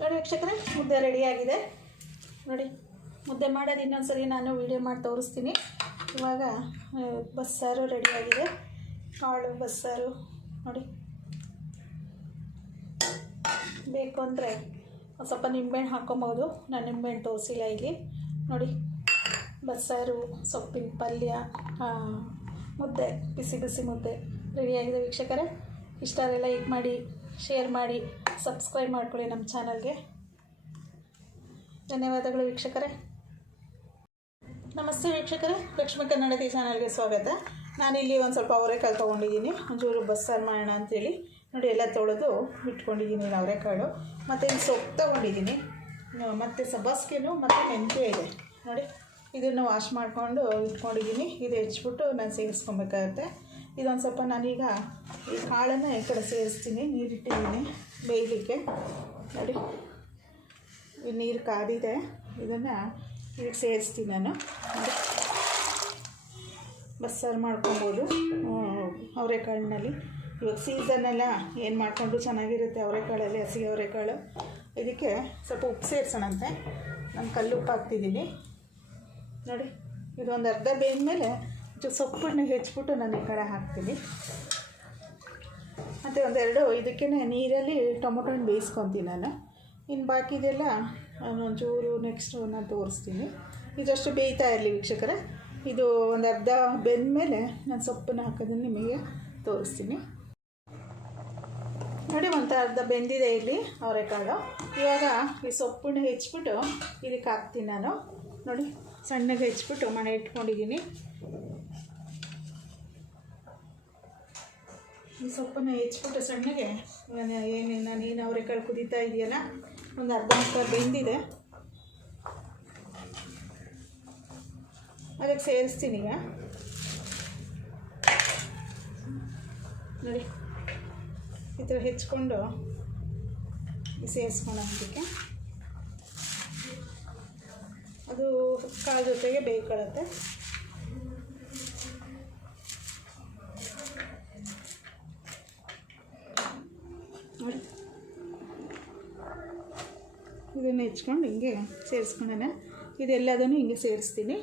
ನೋಡಿ ವೀಕ್ಷಕರೇ, ಮುದ್ದೆ ರೆಡಿಯಾಗಿದೆ ನೋಡಿ. ಮುದ್ದೆ ಮಾಡೋದು ಇನ್ನೊಂದ್ಸರಿ ನಾನು ವೀಡಿಯೋ ಮಾಡಿ ತೋರಿಸ್ತೀನಿ. ಇವಾಗ ಬಸ್ಸಾರು ರೆಡಿಯಾಗಿದೆ, ಕಾಳು ಬಸ್ಸಾರು ನೋಡಿ. ಬೇಕು ಅಂದರೆ ಸ್ವಲ್ಪ ನಿಂಬೆಹಣ್ಣು ಹಾಕ್ಕೊಬೋದು, ನಾನು ನಿಂಬೆಹಣ್ಣು ತೋರಿಸಿಲ್ಲ ಇಲ್ಲಿ ನೋಡಿ. ಬಸ್ಸಾರು, ಸೊಪ್ಪಿನ ಪಲ್ಯ, ಮುದ್ದೆ, ಬಿಸಿ ಬಿಸಿ ಮುದ್ದೆ ರೆಡಿಯಾಗಿದೆ ವೀಕ್ಷಕರೇ. ಇಷ್ಟ ಆದೆಲ್ಲ ಲೈಕ್ ಮಾಡಿ, ಶೇರ್ ಮಾಡಿ, ಸಬ್ಸ್ಕ್ರೈಬ್ ಮಾಡ್ಕೊಳ್ಳಿ ನಮ್ಮ ಚಾನಲ್ಗೆ. ಧನ್ಯವಾದಗಳು ವೀಕ್ಷಕರೇ. ನಮಸ್ತೆ ವೀಕ್ಷಕರೇ, ಲಕ್ಷ್ಮೀ ಕನ್ನಡತಿ ಚಾನಲ್ಗೆ ಸ್ವಾಗತ. ನಾನಿಲ್ಲಿ ಒಂದು ಸ್ವಲ್ಪ ಅವರೆಕಾಳು ತೊಗೊಂಡಿದ್ದೀನಿ, ಒಂಚೂರು ಬಸ್ಸಾರು ಮಾಡೋಣ ಅಂಥೇಳಿ ನೋಡಿ. ಎಲ್ಲ ತೊಳೆದು ಇಟ್ಕೊಂಡಿದ್ದೀನಿ ಅವರೆಕಾಳು, ಮತ್ತು ಇಲ್ಲಿ ಸೊಪ್ಪು ತೊಗೊಂಡಿದ್ದೀನಿ, ಮತ್ತು ಸಬ್ಬಾಸ್ಗೆನು ಮತ್ತು ಮೆಂತ್ಯ ಇದೆ ನೋಡಿ. ಇದನ್ನು ವಾಶ್ ಮಾಡಿಕೊಂಡು ಇಟ್ಕೊಂಡಿದ್ದೀನಿ. ಇದು ಹೆಚ್ಚಿಬಿಟ್ಟು ನಾನು ಸೇರಿಸ್ಕೊಬೇಕಾಗತ್ತೆ. ಇದೊಂದು ಸ್ವಲ್ಪ ನಾನೀಗ ಈ ಕಾಳನ್ನು ಈ ಕಡೆ ಸೇರಿಸ್ತೀನಿ. ನೀರಿಟ್ಟಿದ್ದೀನಿ ಬೇಯಲಿಕ್ಕೆ ನೋಡಿ. ಈ ನೀರು ಕಾದಿದೆ, ಇದನ್ನು ಇದಕ್ಕೆ ಸೇರಿಸ್ತೀನಿ ನಾನು ನೋಡಿ. ಬಸ್ಸಾರು ಮಾಡ್ಕೊಬೋದು ಅವರೆಕಾಳಿನಲ್ಲಿ. ಇವಾಗ ಸೀಸನ್ನೆಲ್ಲ ಏನು ಮಾಡಿಕೊಂಡು ಚೆನ್ನಾಗಿರುತ್ತೆ ಅವರೆಕಾಳಲ್ಲಿ, ಹಸಿ ಅವರೆಕಾಳು. ಇದಕ್ಕೆ ಸ್ವಲ್ಪ ಉಪ್ಪು ಸೇರಿಸೋಣಂತೆ. ನಾನು ಕಲ್ಲುಪ್ಪು ಹಾಕ್ತಿದ್ದೀನಿ ನೋಡಿ. ಇದೊಂದು ಅರ್ಧ ಬೇಯ್ದಮೇಲೆ ಸೊಪ್ಪನ್ನು ಹೆಚ್ಚಿಬಿಟ್ಟು ನಾನು ಈ ಕಡೆ ಹಾಕ್ತೀನಿ. ಮತ್ತು ಒಂದೆರಡು ಇದಕ್ಕೆ ನೀರಲ್ಲಿ ಟೊಮೊಟೊ ಹಣ್ಣು ಬೇಯಿಸ್ಕೊತೀನಿ ನಾನು. ಇನ್ನು ಬಾಕಿದೆಲ್ಲ ಒಂಚೂರು ನೆಕ್ಸ್ಟು ನಾನು ತೋರಿಸ್ತೀನಿ. ಇದಷ್ಟು ಬೇಯ್ತಾ ಇರಲಿ ವೀಕ್ಷಕರೇ. ಇದು ಒಂದು ಅರ್ಧ ಬೆಂದಮೇಲೆ ನಾನು ಸೊಪ್ಪನ್ನು ಹಾಕೋದನ್ನು ನಿಮಗೆ ತೋರಿಸ್ತೀನಿ ನೋಡಿ. ಒಂದು ಅರ್ಧ ಬೆಂದಿದೆ ಇಲ್ಲಿ ಅವರೆಕಾಳು. ಇವಾಗ ಈ ಸೊಪ್ಪನ್ನು ಹೆಚ್ಚಿಬಿಟ್ಟು ಇದಕ್ಕೆ ಹಾಕ್ತೀನಿ ನಾನು ನೋಡಿ. ಸಣ್ಣಗೆ ಹೆಚ್ಚಿಬಿಟ್ಟು ಮನೆ ಇಟ್ಕೊಂಡಿದ್ದೀನಿ. ಈ ಸೊಪ್ಪನ್ನು ಹೆಚ್ಚಿಬಿಟ್ಟು ಸಣ್ಣಗೆ ನಾನೇನು ಅವರೆಕಾಳು ಕುದೀತಾ ಇದೆಯಲ್ಲ, ಒಂದು ಅರ್ಧ ಮುಕ್ಕಾಲು ಬೆಂದಿದೆ, ಅದಕ್ಕೆ ಸೇರಿಸ್ತೀನಿ ಈಗ ನೋಡಿ. ಈ ಥರ ಹೆಚ್ಕೊಂಡು ಸೇರಿಸ್ಕೊಳ್ಳೋದಕ್ಕೆ ಅದು ಕಾಳು ಜೊತೆಗೆ ಬೇಯ್ಕೊಳ್ಳುತ್ತೆ. ಇದನ್ನು ಹೆಚ್ಕೊಂಡು ಹಿಂಗೆ ಸೇರಿಸ್ಕೊಳ್ಳೋಣ. ಇದೆಲ್ಲದನ್ನು ಹಿಂಗೆ ಸೇರಿಸ್ತೀನಿ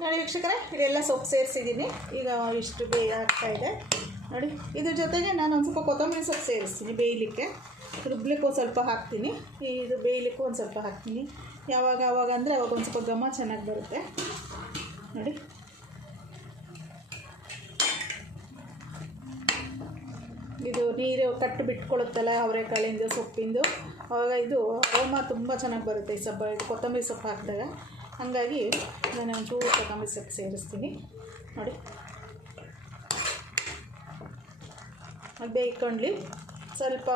ನೋಡಿ ವೀಕ್ಷಕರೇ. ಇದೆಲ್ಲ ಸೊಪ್ಪು ಸೇರಿಸಿದ್ದೀನಿ. ಈಗ ಇಷ್ಟು ಆಗ್ತಾಯಿದೆ ನೋಡಿ. ಇದ್ರ ಜೊತೆಗೆ ನಾನು ಒಂದು ಸ್ವಲ್ಪ ಕೊತ್ತಂಬರಿ ಸೊಪ್ಪು ಸೇರಿಸ್ತೀನಿ ಬೇಯಲಿಕ್ಕೆ. ರುಬ್ಲಿಕ್ಕೆ ಒಂದು ಸ್ವಲ್ಪ ಹಾಕ್ತೀನಿ, ಇದು ಬೇಯಲಿಕ್ಕೂ ಒಂದು ಸ್ವಲ್ಪ ಹಾಕ್ತೀನಿ. ಯಾವಾಗ ಅಂದರೆ ಅವಾಗ ಒಂದು ಸ್ವಲ್ಪ ಘಮ ಚೆನ್ನಾಗಿ ಬರುತ್ತೆ ನೋಡಿ. ಇದು ನೀರು ಕಟ್ಟು ಬಿಟ್ಕೊಳ್ಳುತ್ತಲ್ಲ ಅವರೆಕಾಳಿಂದು ಸೊಪ್ಪಿಂದು, ಆವಾಗ ಇದು ಅರೋಮ ತುಂಬ ಚೆನ್ನಾಗಿ ಬರುತ್ತೆ ಈ ಇದು ಕೊತ್ತಂಬರಿ ಸೊಪ್ಪು ಹಾಕಿದಾಗ. ಹಾಗಾಗಿ ನಾನು ಒಂಚೂರು ಕೊತ್ತಂಬರಿ ಸೊಪ್ಪು ಸೇರಿಸ್ತೀನಿ ನೋಡಿ. ಅದು ಬೇಯ್ಕೊಳ್ಳಿ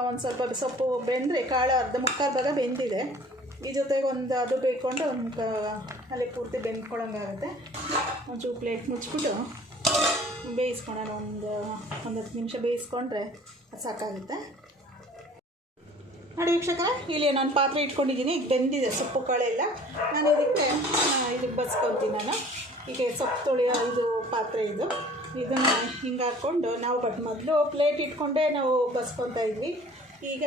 ಒಂದು ಸ್ವಲ್ಪ ಸೊಪ್ಪು ಬೆಂದರೆ ಕಾಳು ಅರ್ಧ ಮುಕ್ಕಾಲು ಭಾಗ ಬೆಂದಿದೆ. ಈ ಜೊತೆಗೆ ಒಂದು ಅದು ಬೇಯ್ಕೊಂಡು ಒಂದು ಅಲ್ಲಿ ಪೂರ್ತಿ ಬೆಂದ್ಕೊಳ್ಳೋಂಗಾಗುತ್ತೆ. ಒಂಚೂರು ಪ್ಲೇಟ್ ಮುಚ್ಚಿಬಿಟ್ಟು ಬೇಯಿಸ್ಕೊಳ್ಳೋಣ. ಒಂದು 10 ನಿಮಿಷ ಬೇಯಿಸ್ಕೊಂಡ್ರೆ ಸಾಕಾಗುತ್ತೆ ನೋಡಿ ವೀಕ್ಷಕರೇ. ಇಲ್ಲಿ ನಾನು ಪಾತ್ರೆ ಇಟ್ಕೊಂಡಿದ್ದೀನಿ, ಈಗ ಬೆಂದಿದೆ ಸೊಪ್ಪು ಕಾಳೆಲ್ಲ. ನಾನು ಇದಕ್ಕೆ ಬಸ್ಕೊತೀನಿ ನಾನು. ಈಗ ಸೊಪ್ಪು ತೊಳೆಯೋ ಇದು ಪಾತ್ರೆ ಇದು. ಇದನ್ನು ಹಿಂಗೆ ಹಾಕ್ಕೊಂಡು ನಾವು ಮೊದಲು ಪ್ಲೇಟ್ ಇಟ್ಕೊಂಡೇ ನಾವು ಬಸ್ಕೊತಾ ಇದ್ವಿ. ಈಗ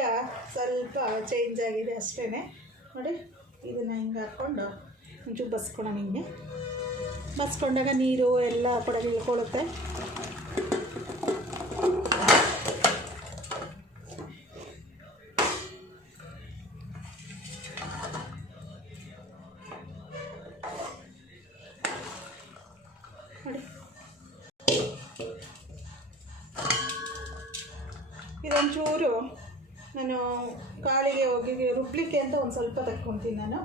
ಸ್ವಲ್ಪ ಚೇಂಜ್ ಆಗಿದೆ ಅಷ್ಟೇ ನೋಡಿ. ಇದನ್ನು ಹಿಂಗೆ ಹಾಕ್ಕೊಂಡು ಒಂಚೂರು ಬಸ್ಕೊಳ್ಳೋಣ. ಹಿಂಗೆ ಬಸ್ಕೊಂಡಾಗ ನೀರು ಎಲ್ಲ ಕಡೆಗೆ ಇಳ್ಕೊಳ್ಳುತ್ತೆ. ನೋಡಿ ಇದೊಂಚೂರು ನಾನು ಕಾಳಿಗೆ ಹೋಗಿ ರುಬ್ಲಿಕ್ಕೆ ಅಂತ ಒಂದು ಸ್ವಲ್ಪ ತಕ್ಕೊತೀನಿ ನಾನು.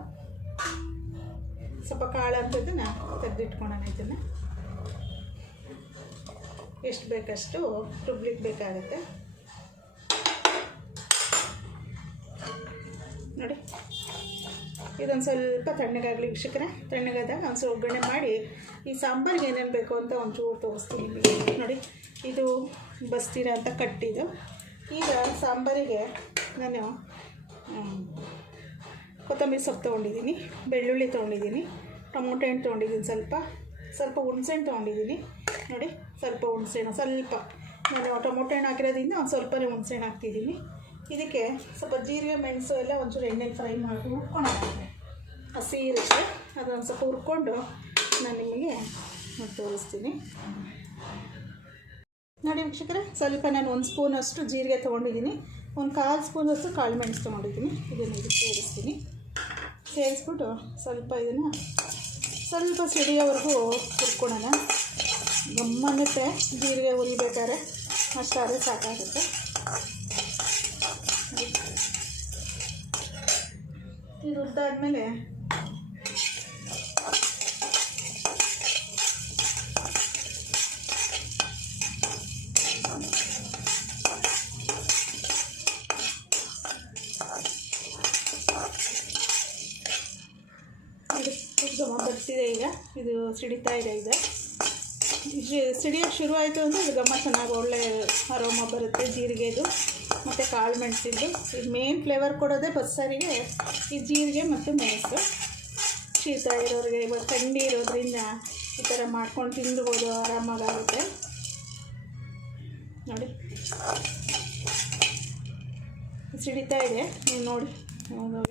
ಸ್ವಲ್ಪ ಕಾಳು ಅಂತದನ್ನು ತೆಗೆದಿಟ್ಕೊಳ್ಳೋಣ. ಇದನ್ನು ಎಷ್ಟು ಬೇಕಷ್ಟು ರುಬ್ಲಿಕ್ಕೆ ಬೇಕಾಗುತ್ತೆ ನೋಡಿ. ಇದೊಂದು ಸ್ವಲ್ಪ ತಣ್ಣಗಾಗಲಿ ವೀಕ್ಷಕರೇ. ತಣ್ಣಗಾದಾಗ ಒಂದು ಸ್ವಲ್ಪ ಒಗ್ಗರಣೆ ಮಾಡಿ ಈ ಸಾಂಬಾರಿಗೆ ಏನೇನು ಬೇಕು ಅಂತ ಒಂಚೂರು ತೋರಿಸ್ತೀನಿ ನೋಡಿ. ಇದು ಬಸ್ತೀರ ಅಂತ ಕಟ್ಟಿದ್ದು. ಈಗ ಸಾಂಬಾರಿಗೆ ನಾನು ಕೊತ್ತಂಬರಿ ಸೊಪ್ಪು ತೊಗೊಂಡಿದ್ದೀನಿ, ಬೆಳ್ಳುಳ್ಳಿ ತೊಗೊಂಡಿದ್ದೀನಿ, ಟೊಮೊಟೊ ಹಣ್ಣು ತೊಗೊಂಡಿದ್ದೀನಿ, ಸ್ವಲ್ಪ ಹುಣಸೆಹಣ್ಣು ತೊಗೊಂಡಿದ್ದೀನಿ ನೋಡಿ. ಸ್ವಲ್ಪ ಹುಣಸೆಹಣ್ಣು ಸ್ವಲ್ಪ ನಾನು ಟೊಮೊಟೊ ಹಣ್ಣು ಹಾಕಿರೋದ್ರಿಂದ ಒಂದು ಸ್ವಲ್ಪನೇ ಹುಣಸೆ ಹಣ್ಣು ಹಾಕ್ತಿದ್ದೀನಿ. ಇದಕ್ಕೆ ಸ್ವಲ್ಪ ಜೀರಿಗೆ ಮೆಣಸು ಎಲ್ಲ ಒಂಚೂರು ಎಣ್ಣೆಲಿ ಫ್ರೈ ಮಾಡಿ ಹುರ್ಕೊಂಡು ಹಸಿ ಇರುತ್ತೆ, ಅದೊಂದು ಸ್ವಲ್ಪ ಹುರ್ಕೊಂಡು ನಾನು ನಿಮಗೆ ತೋರಿಸ್ತೀನಿ. ನೋಡಿ ವೀಕ್ಷಕರೇ, ಸ್ವಲ್ಪ ನಾನು 1 ಸ್ಪೂನಷ್ಟು ಜೀರಿಗೆ ತೊಗೊಂಡಿದ್ದೀನಿ, ಒಂದು 1/4 ಸ್ಪೂನಷ್ಟು ಕಾಳು ಮೆಣಸು ತೊಗೊಂಡಿದ್ದೀನಿ. ಇದನ್ನು ಇದಕ್ಕೆ ಸೇರಿಸ್ತೀನಿ. ಸೇರಿಸ್ಬಿಟ್ಟು ಸ್ವಲ್ಪ ಇದನ್ನು ಸ್ವಲ್ಪ ಸಿಡಿಯೋವರೆಗೂ ಹುರ್ಕೊಳ್ಳೋಣ. ಗಮ್ಮನ್ನುತ್ತೆ ಜೀರಿಗೆ ಹುರಿಬೇಕಾದ್ರೆ, ಅಷ್ಟಾದರೆ ಸಾಕಾಗುತ್ತೆ. ಇದು ಹುರಿದಾದ್ಮೇಲೆ ಘಮ ಬರ್ತಿದೆ. ಈಗ ಇದು ಸಿಡಿತಾ ಇದೆ. ಸಿಡಿಯೋಕ್ಕೆ ಶುರು ಆಯಿತು ಅಂದರೆ ಇದು ಘಮ ಚೆನ್ನಾಗಿ ಒಳ್ಳೆ ಅರೋಮ ಬರುತ್ತೆ ಜೀರಿಗೆದು ಮತ್ತು ಕಾಳು ಮೆಣಸಿದ್ದು. ಇದು ಮೇನ್ ಫ್ಲೇವರ್ ಕೊಡೋದೇ ಬಸ್ಸಾರಿಗೆ ಈ ಜೀರಿಗೆ ಮತ್ತು ಮೆಣಸು. ಶೀತ ಇರೋರಿಗೆ, ಇವಾಗ ಥಂಡಿ ಇರೋದ್ರಿಂದ ಈ ಥರ ಮಾಡ್ಕೊಂಡು ತಿಂದ್ಬೋದು, ಆರಾಮಾಗುತ್ತೆ. ನೋಡಿ ಸಿಡಿತಾ ಇದೆ, ನೀವು ನೋಡಿ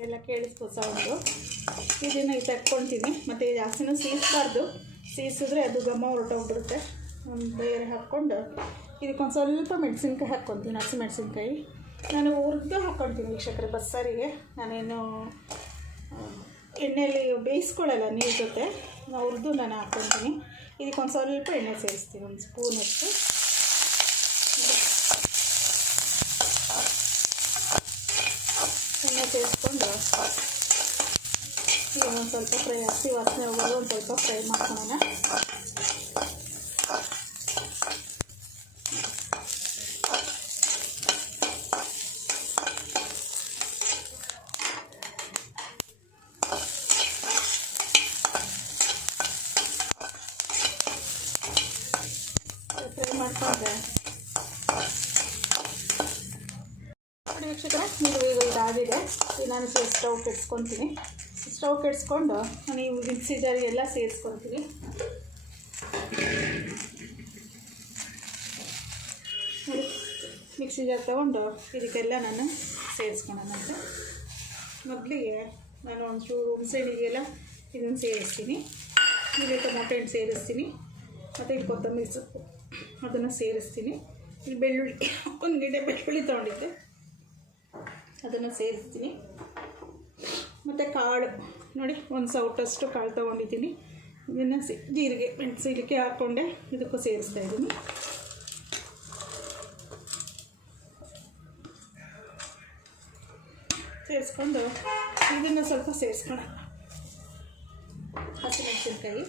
ಎಲ್ಲ ಕೇಳಿಸ್ಬೋದು ಸೌಂಡು. ಇದನ್ನು ತಟ್ಕೊಳ್ತೀನಿ. ಮತ್ತು ಜಾಸ್ತಿನೂ ಸೀಸಬಾರ್ದು, ಸೀಸಿದ್ರೆ ಅದು ಘಮ ಹೊರಟೋಗ್ಬಿಡುತ್ತೆ. ಒಂದು ಬೇರೆ ಹಾಕ್ಕೊಂಡು ಇದಕ್ಕೊಂದು ಸ್ವಲ್ಪ ಮೆಣಸಿನ್ಕಾಯಿ ಹಾಕ್ಕೊತೀನಿ, ಹಸಿ ಮೆಣಸಿನ್ಕಾಯಿ. ನಾನು ಹುರಿದು ಹಾಕ್ಕೊಳ್ತೀನಿ ವೀಕ್ಷಕರೇ. ಬಸ್ಸಾರಿಗೆ ನಾನೇನು ಎಣ್ಣೆಯಲ್ಲಿ ಬೇಯಿಸ್ಕೊಳ್ಳಲ್ಲ, ನೀರು ಜೊತೆ ಹುರಿದು ನಾನು ಹಾಕ್ಕೊತೀನಿ. ಇದಕ್ಕೊಂದು ಸ್ವಲ್ಪ ಎಣ್ಣೆ ಸೇರಿಸ್ತೀನಿ, 1 ಸ್ಪೂನಷ್ಟು. ಎಣ್ಣೆ ಸೇರಿಸ್ಕೊಂಡು ಈಗ ಒಂದು ಸ್ವಲ್ಪ ಫ್ರೈ, ಹಸಿ ವಾಸನೆ ಹೋಗೋದು ಒಂದು ಸ್ವಲ್ಪ ಫ್ರೈ ಮಾಡ್ಕೊಳ್ಳೋಣ. ಫ್ರೈ ಮಾಡಿಕೊಂಡ್ರೆ ನೋಡಿ ವೀಕ್ಷಕರೇ, ನೀವು ಈಗ ಇದಾಗಿದೆ. ನಾನು ಸ್ಟವ್ ಕೆಡ್ಸ್ಕೊತೀನಿ. ಸ್ಟವ್ ಕೆಡಿಸ್ಕೊಂಡು ನೀವು ಮಿಕ್ಸಿ ಜಾರಿಗೆಲ್ಲ ಸೇರಿಸ್ಕೊತೀನಿ. ನೋಡಿ ಮಿಕ್ಸಿ ಜಾರ್ ತೊಗೊಂಡು ಇದಕ್ಕೆಲ್ಲ ನಾನು ಸೇರಿಸ್ಕೊಳೋಣಂತೆ. ಮೊದಲಿಗೆ ನಾನು ಒಂಚೂರು ಹುಣಸೆಹಣ್ಣಿಗೆಲ್ಲ ಇದನ್ನು ಸೇರಿಸ್ತೀನಿ. ಇಲ್ಲಿ ಟೊಮೊಟೊ ಹಣ್ಣು ಸೇರಿಸ್ತೀನಿ, ಮತ್ತು ಇಲ್ಲಿ ಕೊತ್ತಂಬರಿ ಸೊಪ್ಪು ಅದನ್ನು ಸೇರಿಸ್ತೀನಿ. ಇಲ್ಲಿ ಬೆಳ್ಳುಳ್ಳಿ, 1 ಗೆಡ್ಡೆ ಬೆಳ್ಳುಳ್ಳಿ ತೊಗೊಂಡಿದ್ದೆ, ಅದನ್ನು ಸೇರಿಸ್ತೀನಿ. ಮತ್ತು ಕಾಳು ನೋಡಿ, 1 ಸೌಟಷ್ಟು ಕಾಳು ತೊಗೊಂಡಿದ್ದೀನಿ. ಇದನ್ನು ಜೀರಿಗೆ ಮೆಣಸು ಇದಕ್ಕೆ ಹಾಕ್ಕೊಂಡೆ ಇದಕ್ಕೂ ಸೇರಿಸ್ತಾ ಇದ್ದೀನಿ. ಸೇರಿಸ್ಕೊಂಡು ಇದನ್ನು ಸ್ವಲ್ಪ ಸೇರಿಸ್ಕೊಳ್ಳೋಣ. ಹಸಿಮೆಣಸಿನ್ಕಾಯಿ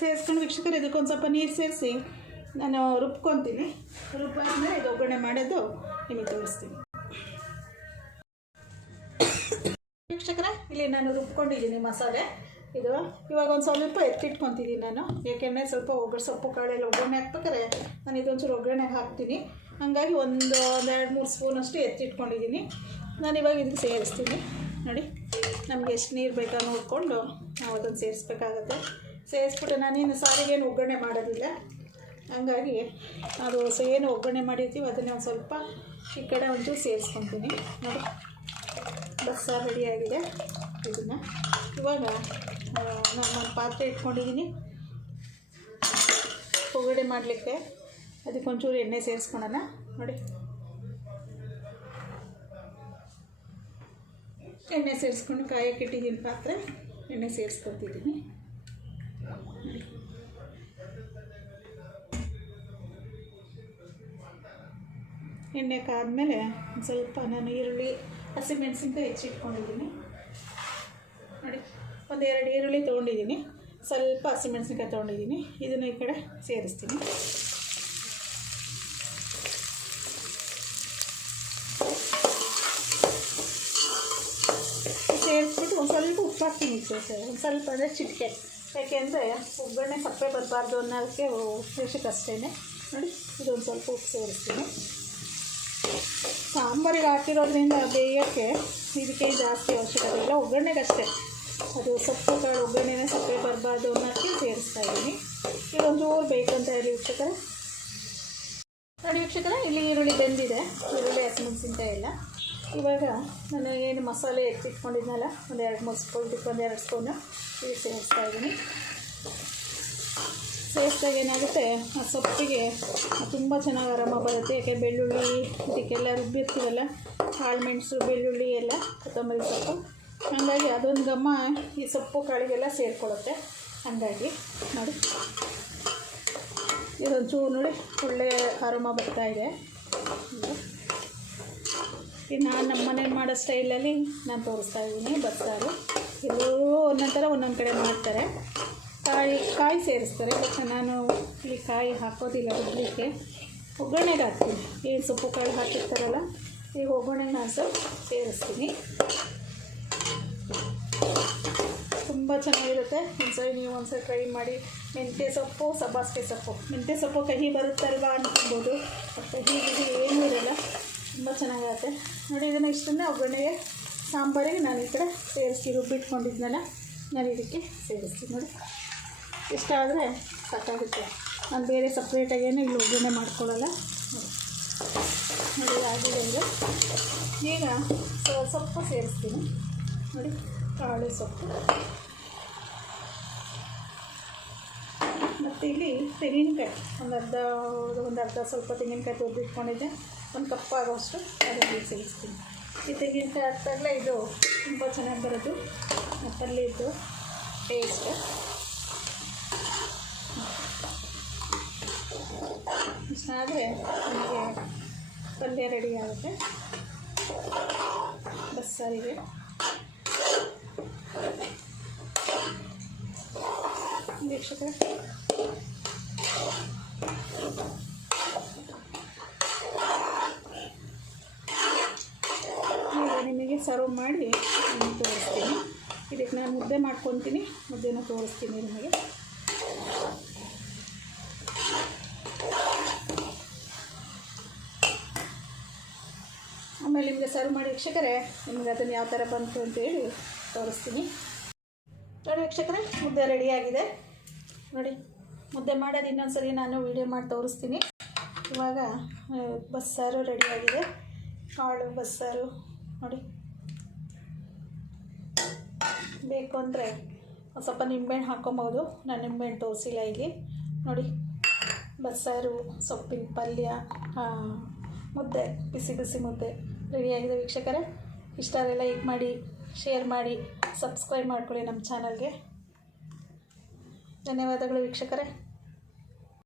ಸೇರಿಸ್ಕೊಂಡು ವೀಕ್ಷಕರು ಇದಕ್ಕೊಂದು ಸ್ವಲ್ಪ ನೀರು ಸೇರಿಸಿ ನಾನು ರುಬ್ಕೊತೀನಿ. ರುಬ್ಬಾದ್ಮೇಲೆ ಇದು ಒಗ್ಗರಣೆ ಮಾಡೋದು ನಿಮಗೆ ತೋರಿಸ್ತೀನಿ. ವೀಕ್ಷಕರೇ, ಇಲ್ಲಿ ನಾನು ರುಬ್ಕೊಂಡಿದ್ದೀನಿ ಮಸಾಲೆ. ಇದು ಇವಾಗ ಒಂದು ಸ್ವಲ್ಪ ಎತ್ತಿಟ್ಕೊತಿದ್ದೀನಿ ನಾನು, ಏಕೆಂದರೆ ಸ್ವಲ್ಪ ಸೊಪ್ಪು ಕಾಳೆಲ್ಲ ಒಗ್ಗರಣೆ ಹಾಕ್ಬೇಕಾರೆ ನಾನು ಇದೊಂಚೂರು ಒಗ್ಗರಣೆ ಹಾಕ್ತೀನಿ. ಹಾಗಾಗಿ ಒಂದು 2-3 ಸ್ಪೂನಷ್ಟು ಎತ್ತಿಟ್ಕೊಂಡಿದ್ದೀನಿ. ನಾನು ಇವಾಗ ಇದಕ್ಕೆ ಸೇರಿಸ್ತೀನಿ. ನೋಡಿ, ನಮಗೆ ಎಷ್ಟು ನೀರು ಬೇಕಾ ನೋಡಿಕೊಂಡು ನಾವು ಅದನ್ನು ಸೇರಿಸ್ಬೇಕಾಗತ್ತೆ. ಸೇರಿಸ್ಬಿಟ್ಟು ನಾನೇನು ಸಾರಿಗೇನು ಒಗ್ಗರಣೆ ಮಾಡೋದಿಲ್ಲ, ಹಂಗಾಗಿ ಅದು ಏನು ಒಗ್ಗರಣೆ ಮಾಡಿರ್ತೀವಿ ಅದನ್ನೇ ಒಂದು ಸ್ವಲ್ಪ ಈ ಕಡೆ ಒಂಚೂರು ಸೇರಿಸ್ಕೊತೀನಿ. ನೋಡಿ, ಬಸ್ಸಾರು ರೆಡಿಯಾಗಿದೆ. ಇದನ್ನು ಇವಾಗ ನಾನು ಪಾತ್ರೆ ಇಟ್ಕೊಂಡಿದ್ದೀನಿ ಒಗ್ಗರಣೆ ಮಾಡಲಿಕ್ಕೆ. ಅದಕ್ಕೊಂಚೂರು ಎಣ್ಣೆ ಸೇರಿಸ್ಕೊಳ್ಳೋಣ. ನೋಡಿ, ಎಣ್ಣೆ ಸೇರಿಸ್ಕೊಂಡು ಕಾಯಕ್ಕೆ ಇಟ್ಟಿದ್ದೀನಿ ಪಾತ್ರೆ, ಎಣ್ಣೆ ಸೇರಿಸ್ಕೊತಿದ್ದೀನಿ. ಎಣ್ಣೆ ಕಾದ್ಮೇಲೆ ಒಂದು ಸ್ವಲ್ಪ ನಾನು ಈರುಳ್ಳಿ, ಹಸಿಮೆಣಸಿನ್ಕಾಯಿ ಹೆಚ್ಚಿಟ್ಕೊಂಡಿದ್ದೀನಿ. ನೋಡಿ, 1-2 ಈರುಳ್ಳಿ ತೊಗೊಂಡಿದ್ದೀನಿ, ಸ್ವಲ್ಪ ಹಸಿಮೆಣಸಿನ್ಕಾಯಿ ತೊಗೊಂಡಿದ್ದೀನಿ. ಇದನ್ನು ಈ ಕಡೆ ಸೇರಿಸ್ತೀನಿ. ಸೇರಿಸ್ಬಿಟ್ಟು ಒಂದು ಸ್ವಲ್ಪ ಉಪ್ಪು ಹಾಕ್ತೀನಿ ಸರ್, ಒಂದು ಸ್ವಲ್ಪ ಅಂದರೆ ಚಿಟಿಕೆ. ಯಾಕೆಂದರೆ ಒಗ್ಗರಣೆ ಸಪ್ಪೆ ಬರಬಾರ್ದು ಅನ್ನೋದಕ್ಕೆ ವಿಷಯಕ್ಕಷ್ಟೇ. ನೋಡಿ, ಇದೊಂದು ಸ್ವಲ್ಪ ಉಪ್ಪು ಸೇರಿಸ್ತೀನಿ. ಸಾಂಬಾರಿಗೆ ಹಾಕಿರೋದ್ರಿಂದ ಬೇಯೋಕ್ಕೆ ಇದಕ್ಕೆ ಜಾಸ್ತಿ ಅವಶ್ಯಕತೆ ಇಲ್ಲ, ಒಗ್ಗರಣೆಗಷ್ಟೇ. ಅದು ಸೊಪ್ಪು ಕಾಳು ಒಗ್ಗರಣೆನೇ ಸಪ್ಪೆ ಬರಬಾರ್ದು ಅನ್ನೋಕ್ಕೆ ಸೇರಿಸ್ತಾ ಇದ್ದೀನಿ. ಇದೊಂಚೂರು ಬೇಕಂತ ಹೇಳಿ ವೀಕ್ಷಕರೇ. ನೋಡಿ ವೀಕ್ಷಕರೇ, ಇಲ್ಲಿ ಈರುಳ್ಳಿ ಬೆಂದಿದೆ, ಈರುಳ್ಳಿ ಹಸಿಮೆಣಸಿನ್ಕಾಯಿ ಎಲ್ಲ. ಇವಾಗ ನಾನು ಏನು ಮಸಾಲೆ ಎತ್ತಿಟ್ಕೊಂಡಿದ್ನಲ್ಲ, ಒಂದು 2-3 ಸ್ಪೂನ್, ಒಂದು 2 ಸ್ಪೂನು ಇದು ಸೇರಿಸ್ತಾ ಇದ್ದೀನಿ. ಸೇರಿಸಿದಾಗ ಏನಾಗುತ್ತೆ, ಆ ಸೊಪ್ಪಿಗೆ ತುಂಬ ಚೆನ್ನಾಗಿ ಆರಾಮ ಬರುತ್ತೆ. ಯಾಕೆ ಬೆಳ್ಳುಳ್ಳಿ ಇದಕ್ಕೆಲ್ಲ ರುಬ್ಬಿರ್ತೀವಲ್ಲ, ಕಾಳು ಮೆಣಸು, ಬೆಳ್ಳುಳ್ಳಿ ಎಲ್ಲ, ಕೊತ್ತಂಬರಿ ಸೊಪ್ಪು, ಹಾಗಾಗಿ ಅದೊಂದು ಘಮ ಈ ಸೊಪ್ಪು ಕಾಳಿಗೆಲ್ಲ ಸೇರಿಕೊಳ್ಳುತ್ತೆ. ಹಾಗಾಗಿ ನೋಡಿ ಇದೊಂಚೂರು ನೋಡಿ ಒಳ್ಳೆ ಆರಾಮ ಬರ್ತಾಯಿದೆ. ಈಗ ನಾನು ನಮ್ಮ ಮನೇಲಿ ಮಾಡೋ ಸ್ಟೈಲಲ್ಲಿ ನಾನು ತೋರಿಸ್ತಾ ಇದ್ದೀನಿ ಬಸ್ಸಾರು. ಎಲ್ಲರೂ ಒಂದೊಂದು ಥರ ಒಂದೊಂದು ಕಡೆ ಮಾಡ್ತಾರೆ, ಕಾಯಿ ಸೇರಿಸ್ತಾರೆ. ಬಟ್ ನಾನು ಈ ಕಾಯಿ ಹಾಕೋದಿಲ್ಲ, ರುಬ್ಲಿಕ್ಕೆ ಒಗ್ಗರಣೆಗೆ ಹಾಕ್ತೀನಿ. ಏನು ಸೊಪ್ಪು ಕಾಳು ಹಾಕಿರ್ತಾರಲ್ಲ, ಈಗ ಒಗ್ಗರಣೆಗೆ ನಾನು ಸ್ವಲ್ಪ ಸೇರಿಸ್ತೀನಿ. ತುಂಬ ಚೆನ್ನಾಗಿರುತ್ತೆ. ಒಂದ್ಸರಿ ನೀವು ಒಂದ್ಸರಿ ಟ್ರೈ ಮಾಡಿ. ಮೆಂತ್ಯ ಸೊಪ್ಪು, ಸಬ್ಬಾಸಿಗೆ ಸೊಪ್ಪು, ಮೆಂತ್ಯ ಸೊಪ್ಪು ಕಹಿ ಬರುತ್ತಲ್ವಾ ಅನ್ಕೊಬೋದು, ಬಟ್ ಕಹಿ ಏನೂ ಇರೋಲ್ಲ, ತುಂಬ ಚೆನ್ನಾಗಿರುತ್ತೆ. ನೋಡಿ ಇದನ್ನು ಇಷ್ಟನ್ನೇ ಒಗ್ಗರಣೆಗೆ ಸಾಂಬಾರಿಗೆ ನಾನು ಈ ಕಡೆ ಸೇರಿಸಿ ರುಬ್ಬಿಟ್ಕೊಂಡಿದ್ನಲ್ಲ, ನಾನು ಇದಕ್ಕೆ ಸೇರಿಸ್ತೀನಿ. ನೋಡಿ ಇಷ್ಟ ಆದರೆ ಸಾಕಾಗುತ್ತೆ. ನಾನು ಬೇರೆ ಸಪ್ರೇಟಾಗೇನು ಇಲ್ಲಿ ಒಗ್ಗರಣೆ ಮಾಡ್ಕೊಳ್ಳಲ್ಲ. ನೋಡಿ ಆಗಿದೆ ಇದು. ಈಗ ಸೊಪ್ಪು ಸೇರಿಸ್ತೀನಿ. ನೋಡಿ ಕಾಳು ಸೊಪ್ಪು, ಮತ್ತು ಇಲ್ಲಿ ತೆಂಗಿನಕಾಯಿ ಒಂದು ಅರ್ಧ ಸ್ವಲ್ಪ ತೆಂಗಿನಕಾಯಿ ತುರಿದಿಟ್ಕೊಂಡಿದ್ದೆ, ಒಂದು ಕಪ್ ಆಗೋಷ್ಟು ಅದರಲ್ಲಿ ಸೇರಿಸ್ತೀನಿ. ಈ ತೆಂಗಿನಕಾಯಿ ಹಾಕ್ದಾಗಲೇ ಇದು ತುಂಬ ಚೆನ್ನಾಗಿ ಬರೋದು ಪಲ್ಯದ್ದು ಟೇಸ್ಟ್. ಇಷ್ಟಾದರೆ ನಮಗೆ ಪಲ್ಯ ರೆಡಿ ಆಗುತ್ತೆ ಬಸ್ಸಾರಿಗೆ. ವೀಕ್ಷಕರೇ, ಈಗ ನಿಮಗೆ ಸರ್ವ್ ಮಾಡಿ ನಾನು ತೋರಿಸ್ತೀನಿ. ಇದಕ್ಕೆ ನಾನು ಮುದ್ದೆ ಮಾಡ್ಕೊತೀನಿ, ಮುದ್ದೆನ ತೋರಿಸ್ತೀನಿ ನಿಮಗೆ. ಆಮೇಲೆ ನಿಮಗೆ ಸರ್ವ್ ಮಾಡಿ ವೀಕ್ಷಕರೇ, ನಿಮಗೆ ಅದನ್ನು ಯಾವ ಥರ ಬಂತು ಅಂತೇಳಿ ತೋರಿಸ್ತೀನಿ. ನೋಡಿ ವೀಕ್ಷಕರೇ, ಮುದ್ದೆ ರೆಡಿಯಾಗಿದೆ. ನೋಡಿ ಮುದ್ದೆ ಮಾಡೋದು ಇನ್ನೊಂದ್ಸರಿ ನಾನು ವೀಡಿಯೋ ಮಾಡಿ ತೋರಿಸ್ತೀನಿ. ಇವಾಗ ಬಸ್ಸಾರು ರೆಡಿಯಾಗಿದೆ, ಕಾಳು ಬಸ್ಸಾರು. ನೋಡಿ ಬೇಕು ಅಂದರೆ ಸ್ವಲ್ಪ ನಿಂಬೆಹಣ್ಣು ಹಾಕ್ಕೊಬೋದು, ನಾನು ನಿಂಬೆಹಣ್ಣು ತೋರಿಸಿಲ್ಲ ಇಲ್ಲಿ. ನೋಡಿ ಬಸ್ಸಾರು, ಸೊಪ್ಪಿನ ಪಲ್ಯ, ಮುದ್ದೆ, ಬಿಸಿ ಬಿಸಿ ಮುದ್ದೆ ರೆಡಿಯಾಗಿದೆ ವೀಕ್ಷಕರೇ. ಇಷ್ಟ ಆದರೆ ಲೈಕ್ ಮಾಡಿ, ಶೇರ್ ಮಾಡಿ, ಸಬ್ಸ್ಕ್ರೈಬ್ ಮಾಡ್ಕೊಳ್ಳಿ ನಮ್ಮ ಚಾನಲ್ಗೆ. ಧನ್ಯವಾದಗಳು ವೀಕ್ಷಕರೇ.